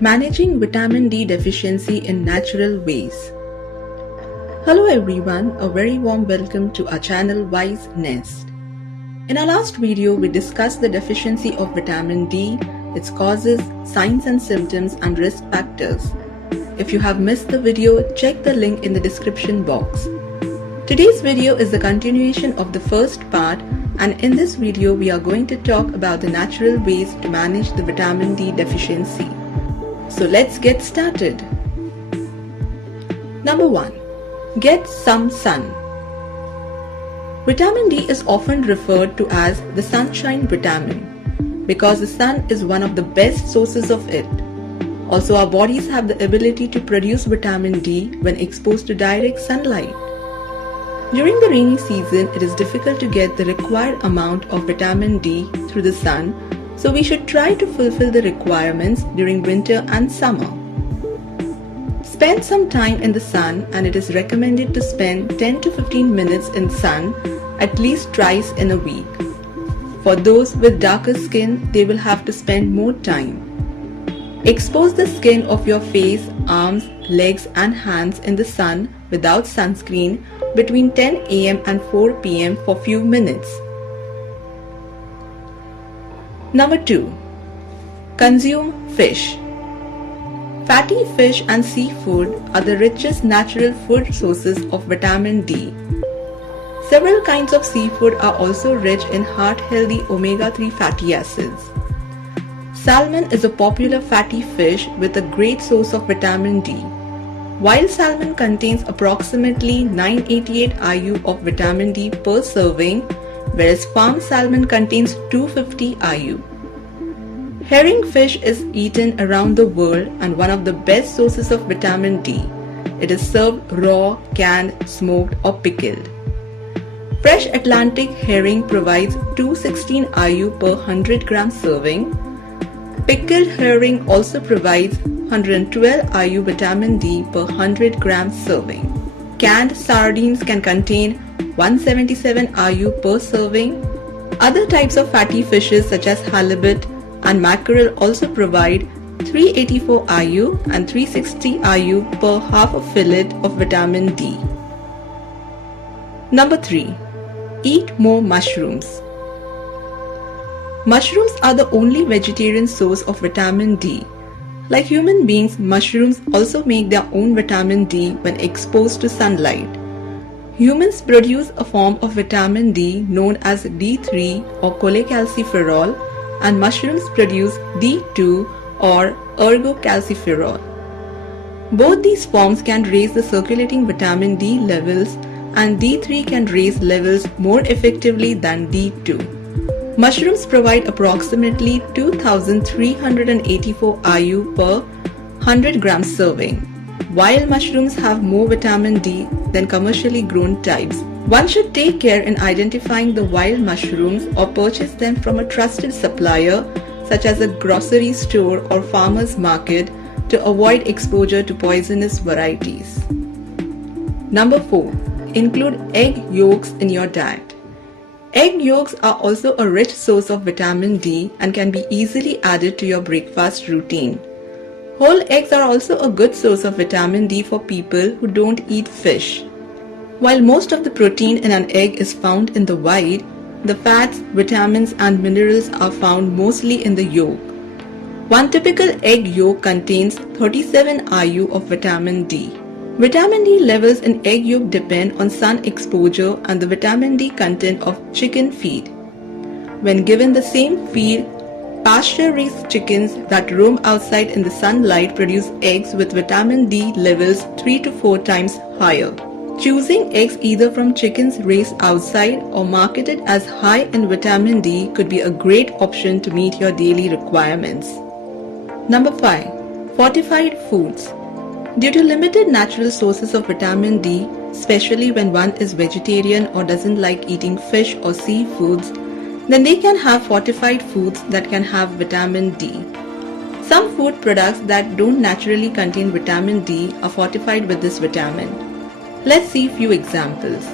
Managing vitamin D deficiency in natural ways. Hello everyone, a very warm welcome to our channel Wise Nest. In our last video, we discussed the deficiency of vitamin D, its causes, signs and symptoms, and risk factors. If you have missed the video, check the link in the description box. Today's video is the continuation of the first part, and in this video we are going to talk about the natural ways to manage the vitamin D deficiency. So let's get started. Number 1. Get some sun. Vitamin D is often referred to as the sunshine vitamin because the sun is one of the best sources of it. Also, our bodies have the ability to produce vitamin D when exposed to direct sunlight. During the rainy season, it is difficult to get the required amount of vitamin D through the sun, so we should try to fulfill the requirements during winter and summer. Spend some time in the sun, and it is recommended to spend 10 to 15 minutes in sun at least twice in a week. For those with darker skin, they will have to spend more time. Expose the skin of your face, arms, legs and hands in the sun without sunscreen between 10 am and 4 pm for few minutes. Number 2. Consume fish. Fatty fish and seafood are the richest natural food sources of vitamin D. Several kinds of seafood are also rich in heart-healthy omega-3 fatty acids. Salmon is a popular fatty fish with a great source of vitamin D. Wild salmon contains approximately 988 IU of vitamin D per serving, whereas farm salmon contains 250 IU. Herring fish is eaten around the world and one of the best sources of vitamin D. It is served raw, canned, smoked or pickled. Fresh Atlantic herring provides 216 IU per 100 gram serving. Pickled herring also provides 112 IU vitamin D per 100 gram serving. Canned sardines can contain 177 IU per serving. Other types of fatty fishes such as halibut and mackerel also provide 384 IU and 360 IU per half a fillet of vitamin D. Number 3. Eat more mushrooms. Mushrooms are the only vegetarian source of vitamin D. Like human beings, mushrooms also make their own vitamin D when exposed to sunlight. Humans produce a form of vitamin D known as D3 or cholecalciferol, and mushrooms produce D2 or ergocalciferol. Both these forms can raise the circulating vitamin D levels, and D3 can raise levels more effectively than D2. Mushrooms provide approximately 2,384 IU per 100 gram serving. Wild mushrooms have more vitamin D than commercially grown types. One should take care in identifying the wild mushrooms or purchase them from a trusted supplier such as a grocery store or farmer's market to avoid exposure to poisonous varieties. Number 4. Include egg yolks in your diet. Egg yolks are also a rich source of vitamin D and can be easily added to your breakfast routine. Whole eggs are also a good source of vitamin D for people who don't eat fish. While most of the protein in an egg is found in the white, the fats, vitamins and minerals are found mostly in the yolk. One typical egg yolk contains 37 IU of vitamin D. Vitamin D levels in egg yolk depend on sun exposure and the vitamin D content of chicken feed. When given the same feed, pasture-raised chickens that roam outside in the sunlight produce eggs with vitamin D levels 3 to 4 times higher. Choosing eggs either from chickens raised outside or marketed as high in vitamin D could be a great option to meet your daily requirements. Number 5. Fortified foods. Due to limited natural sources of vitamin D, especially when one is vegetarian or doesn't like eating fish or seafoods, then they can have fortified foods that can have vitamin D. Some food products that don't naturally contain vitamin D are fortified with this vitamin. Let's see few examples.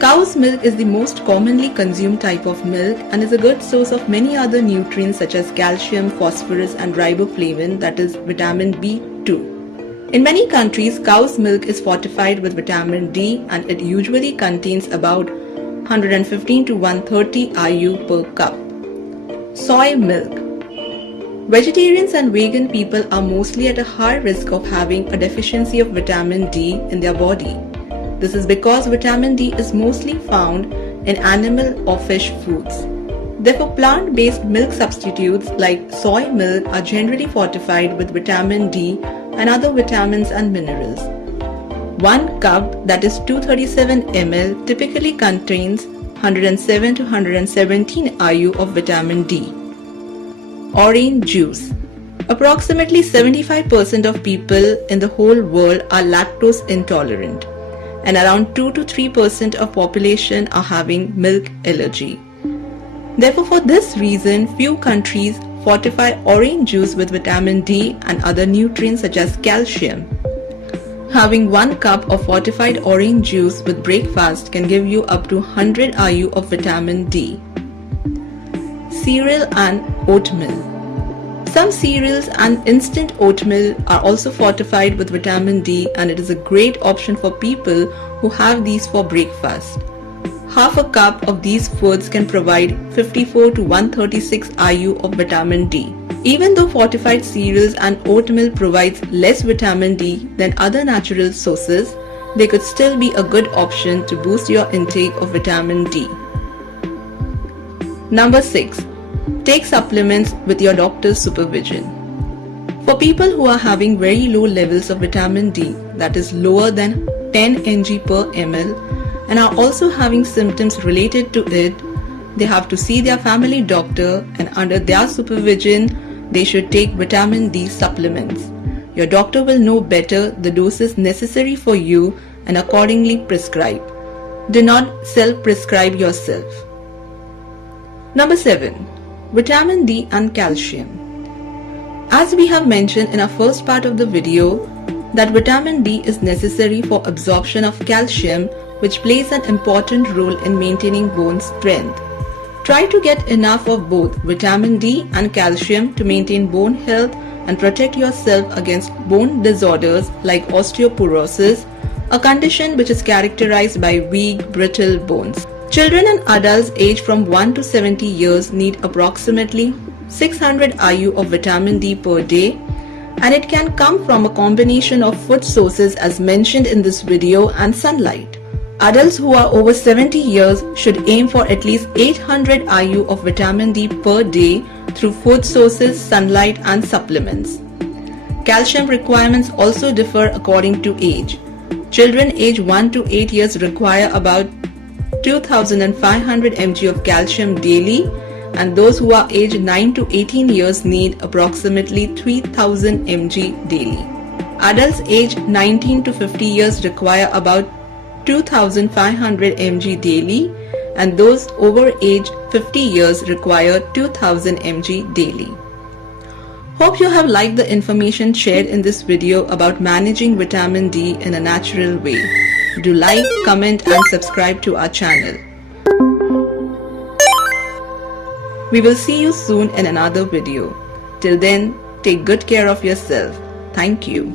Cow's milk is the most commonly consumed type of milk and is a good source of many other nutrients such as calcium, phosphorus and riboflavin, that is vitamin B2. In many countries, cow's milk is fortified with vitamin D and it usually contains about 115 to 130 IU per cup. Soy milk. Vegetarians and vegan people are mostly at a high risk of having a deficiency of vitamin D in their body. This is because vitamin D is mostly found in animal or fish foods. Therefore, plant-based milk substitutes like soy milk are generally fortified with vitamin D and other vitamins and minerals. 1 cup, that is 237 ml, typically contains 107 to 117 IU of vitamin D. Orange juice. Approximately 75% of people in the whole world are lactose intolerant, and around 2 to 3% of population are having milk allergy. Therefore, for this reason, few countries fortify orange juice with vitamin D and other nutrients such as calcium. Having 1 cup of fortified orange juice with breakfast can give you up to 100 IU of vitamin D. Cereal and oatmeal. Some cereals and instant oatmeal are also fortified with vitamin D and it is a great option for people who have these for breakfast. Half a cup of these foods can provide 54 to 136 IU of vitamin D. Even though fortified cereals and oatmeal provides less vitamin D than other natural sources, they could still be a good option to boost your intake of vitamin D. Number 6. Take supplements with your doctor's supervision. For people who are having very low levels of vitamin D, that is lower than 10 Ng per ml, and are also having symptoms related to it, they have to see their family doctor, and under their supervision, they should take vitamin D supplements. Your doctor will know better the doses necessary for you and accordingly prescribe. Do not self-prescribe yourself. Number 7. Vitamin D and calcium. As we have mentioned in our first part of the video, that vitamin D is necessary for absorption of calcium, which plays an important role in maintaining bone strength. Try to get enough of both vitamin D and calcium to maintain bone health and protect yourself against bone disorders like osteoporosis, a condition which is characterized by weak, brittle bones. Children and adults aged from 1 to 70 years need approximately 600 IU of vitamin D per day, and it can come from a combination of food sources as mentioned in this video and sunlight. Adults who are over 70 years should aim for at least 800 IU of vitamin D per day through food sources, sunlight and supplements. Calcium requirements also differ according to age. Children aged 1 to 8 years require about 2,500 mg of calcium daily, and those who are aged 9 to 18 years need approximately 3,000 mg daily. Adults aged 19 to 50 years require about 2,500 mg daily, and those over age 50 years require 2,000 mg daily. Hope you have liked the information shared in this video about managing vitamin D in a natural way. Do like, comment and subscribe to our channel. We will see you soon in another video. Till then, take good care of yourself. Thank you.